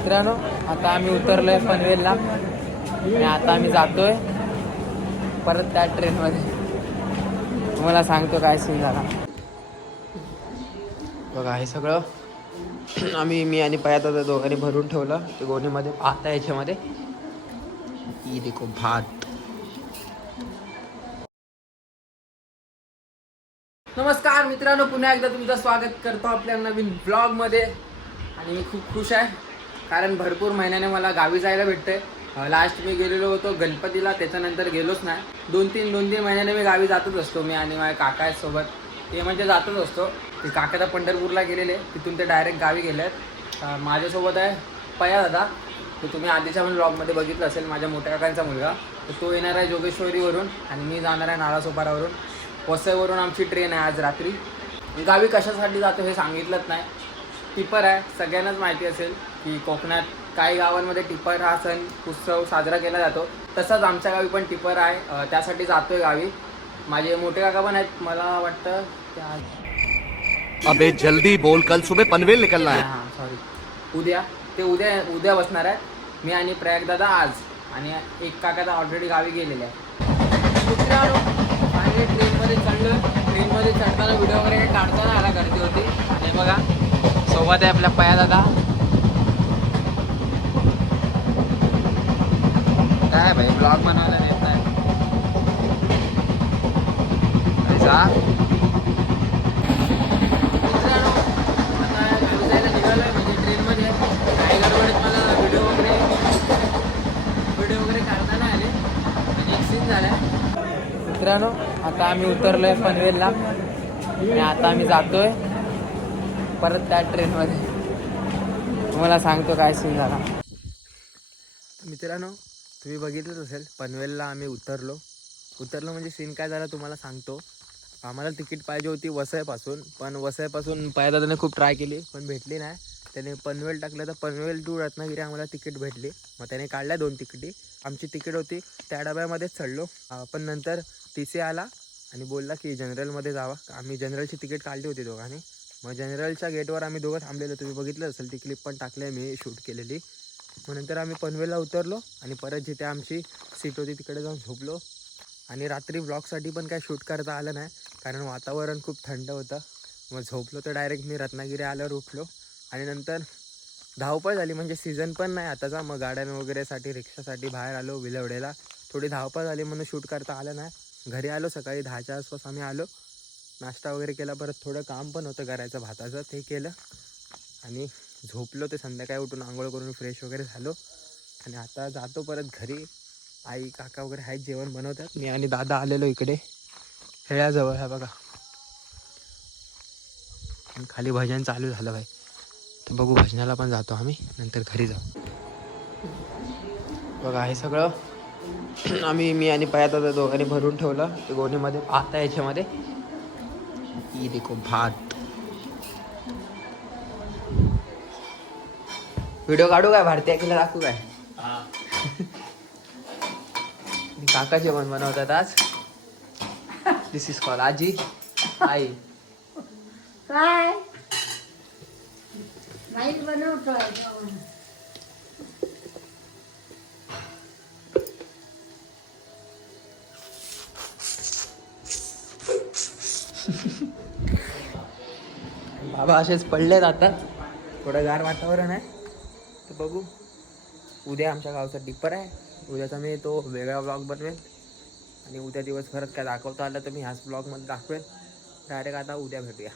मित्रांनो आता आम्ही उतरलोय पनवेलला. आणि आता आम्ही जातोय परत त्या ट्रेनमध्ये. तुम्हाला सांगतो काय सीन झाला. बघा हे सगळं आम्ही मी आणि पयात आता दोघांनी भरून ठेवलं ते गोणीमध्ये भात आहे याच्यामध्ये. ई देखो भात. नमस्कार मित्रांनो पुन्हा एकदा तुमचं स्वागत करतो आपल्या नवीन ब्लॉगमध्ये आणि मी खूप खुश आहे. कारण भरपूर महिन्याने मला गावी जायला भेटतंय. लास्ट मी गेलेलो होतो गणपतीला त्याच्यानंतर गेलोच नाही. दोन तीन दोन तीन महिन्याने मी गावी जातच असतो मी आणि माझ्या काका आहेत सोबत. ते म्हणजे जातच असतो. ते काका तर पंढरपूरला गेलेले तिथून ते डायरेक्ट गावी गेले आहेत. माझ्यासोबत आहे पया दादा. तो तुम्ही आधीच्या पण ब्लॉगमध्ये बघितलं असेल माझ्या मोठ्या काकांचा मुलगा. तर तो येणार आहे जोगेश्वरीवरून आणि मी जाणार आहे नालासोपारावरून. वसईवरून आमची ट्रेन आहे आज रात्री. गावी कशासाठी जातो हे सांगितलंच नाही. टिपर आहे सगळ्यांनाच माहिती असेल. की कोकणात काही गावांमध्ये टिपर हा सण उत्सव साजरा केला जातो. तसंच आमच्या गावी पण टिपर आहे. त्यासाठी जातोय गावी. माझे मोठे काका पण आहेत. मला वाटतं त्या अबे जल्दी बोल. कल सुबह पनवेल निकलना है. हां सॉरी उद्या. ते उद्या उद्या बसणार आहे मी आणि प्रयाग दादा आज. आणि एक काका तर ऑलरेडी गावी गेलेले आहे. मित्रांनो आणि ट्रेनमध्ये चढलं. ट्रेनमध्ये चढताना व्हिडिओ वगैरे काही काढता नाही आला गर्दी होती आणि बघा. सोबत आहे आपल्या पया दादा. काय भाई ब्लॉग बनवायला येत नाही जा मित्रांनो आता एक सीन मित्रांनो आता आम्ही उतरलोय पनवेलला. आणि आता आम्ही जातोय परत त्या ट्रेनमध्ये तुम्हाला सांगतो काय सीन झाला. मित्रांनो तुम्ही बघितलंच असेल पनवेलला आम्ही उतरलो. उतरलो म्हणजे सीन काय झाला तुम्हाला सांगतो. आम्हाला तिकीट पाहिजे होती वसईपासून पण वसईपासून त्याने खूप ट्राय केली पण भेटली नाही. त्याने पनवेल टाकलं तर पनवेल टू रत्नागिरी आम्हाला तिकीट भेटली. मग त्याने काढल्या दोन तिकिटी. आमची तिकीट होती त्या डब्यामध्येच चढलो. पण नंतर टी सी आला आणि बोलला की जनरलमध्ये जावा. आम्ही जनरलची तिकीट काढली होती दोघांनी. मग जनरलच्या गेटवर आम्ही दोघं थांबलेलो. तुम्ही बघितलं असेल ती क्लिप पण टाकली आहे मी शूट केलेली. मग नंतर आम्ही पनवेलला उतरलो आणि परत जिथे आमची सीट होती तिकडे जाऊन झोपलो. आणि रात्री ब्लॉगसाठी पण काय शूट करता आलं नाही कारण वातावरण खूप थंड होतं. मग झोपलो तर डायरेक्ट मी रत्नागिरी आल्यावर उठलो. आणि नंतर धावपळ झाली म्हणजे सीझन पण नाही आताचा. मग गाड्यां वगैरेसाठी रिक्षासाठी बाहेर आलो विलवडेला. थोडी धावपळ झाली म्हणून शूट करता आलं नाही. घरी आलो सकाळी दहाच्या आसपास आम्ही आलो. नाश्ता वगैरे केला परत थोडं काम पण होतं करायचं भाताचं ते केलं. आणि झोपलो ते संध्याकाळी उठून आंघोळ करून फ्रेश वगैरे झालो. आणि आता जातो परत घरी. आई काका वगैरे आहेत जेवण बनवतात. मी आणि दादा आलेलो इकडे. खेळ्याजवळ हा बघा. खाली भजन चालू झालं भाई तर बघू भजनाला पण जातो आम्ही. नंतर घरी जाऊ. बघा हे सगळं आम्ही मी आणि पयात आता दोघांनी भरून ठेवलं. ते गोणीमध्ये भात आहे याच्यामध्ये. ई देखो भात. व्हिडिओ काढू काय? भारतीय केला दाखवू काय? काका जेवण बनवतात आज. दिस इज कॉल आजी. आई. काय. बाबा असेच पडलेत आता. थोडं गार वातावरण आहे. तर बघू. उद्या आमच्या गावचा डिप्पर आहे. उद्याचा मी तो वेगळा ब्लॉग बनवेल आणि उद्या दिवसभरात काय दाखवता आलं तर मी ह्याच ब्लॉगमध्ये दाखवेल डायरेक्ट आता उद्या भेटूया.